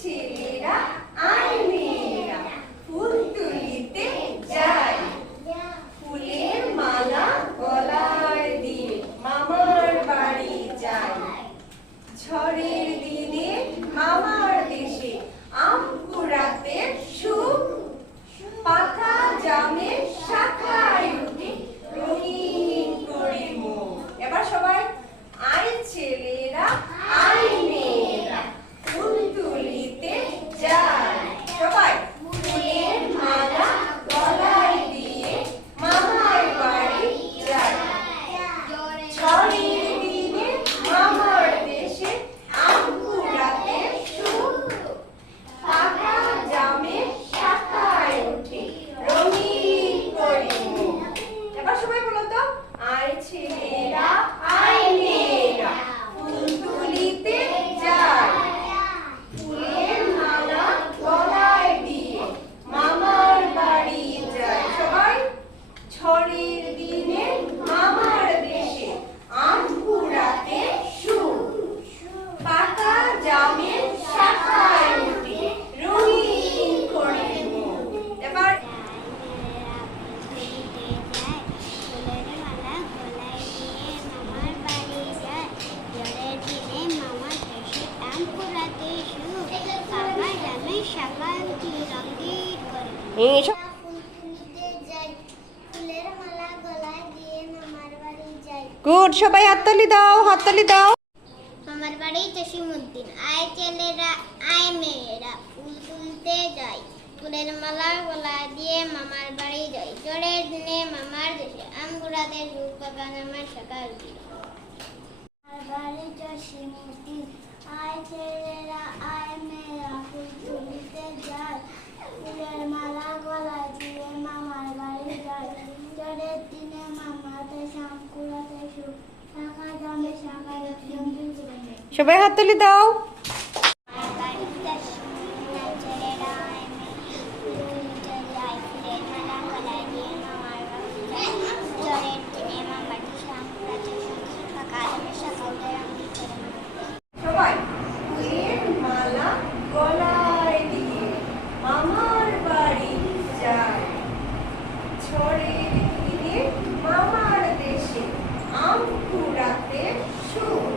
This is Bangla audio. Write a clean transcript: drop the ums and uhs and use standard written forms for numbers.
ছেলেরা আয় মেয়েরা ফুল তুলিতে যাই, ফুলের মালা গলায় দিয়ে মামার বাড়ি যাই। ঝড়ের দিনে মামার দেশে আম কুড়াতে সুখ, পাতা জামের শাখায় উঠে রঙিন করি মুখ। এবার সবাই আয় ছেলেরা আয় মেয়েরা ফুল তুলিতে যাই, সবাই ফুলের মালা গলায় দিয়ে মামার বাড়ি যাই। ঝড়ের দিনে মামার দেশে আম কুড়াতে সুখ, পাকা জামের শাখায় উঠে রঙিন করি মুখ। এবার সবাই বলো তো, আয় ছেলেরা আয় মেয়েরা ফুল তুলিতে যাই, ফুলের মালা গলায় দিয়ে মামার বাড়ি যাই। সবাই ঝড়ের দিনে মামার দেশে আম কুড়াতে সুখ, পাকা জামের শাখায় উঠে রঙিন করে মুখ। এবার গুড, সবাই হাততালি দাও, হাততালি দাও। আমার বাড়ি জসিমউদ্দিন। আয় ছেলেরা আয় মেয়েরা ফুল তুলতে যাই, ফুলের মালা গলায় দিয়ে মামার বাড়ি যাই। ঝড়ের দিনে মামার দেশে আম কুড়াতে সুখ, পাকা জামের শাখায় উঠে। আমার বাড়ি জসিমউদ্দিন। আয় ছেলেরা আয় মেয়েরা ফুল তুলতে যাই, ফুলের মালা গলায় দিয়ে মামার বাড়ি যাই। ঝড়ের দিনে মামার দেশে আম কুড়াতে সুখ, পাকা জামের শাখায় উঠে। সবাই হাততালি দাও। সবাই ফুলের মালা গলায় দিয়ে মামার বাড়ি যায়, ঝড়ের দিনে মামার দেশে আম কুড়াতে সুখ,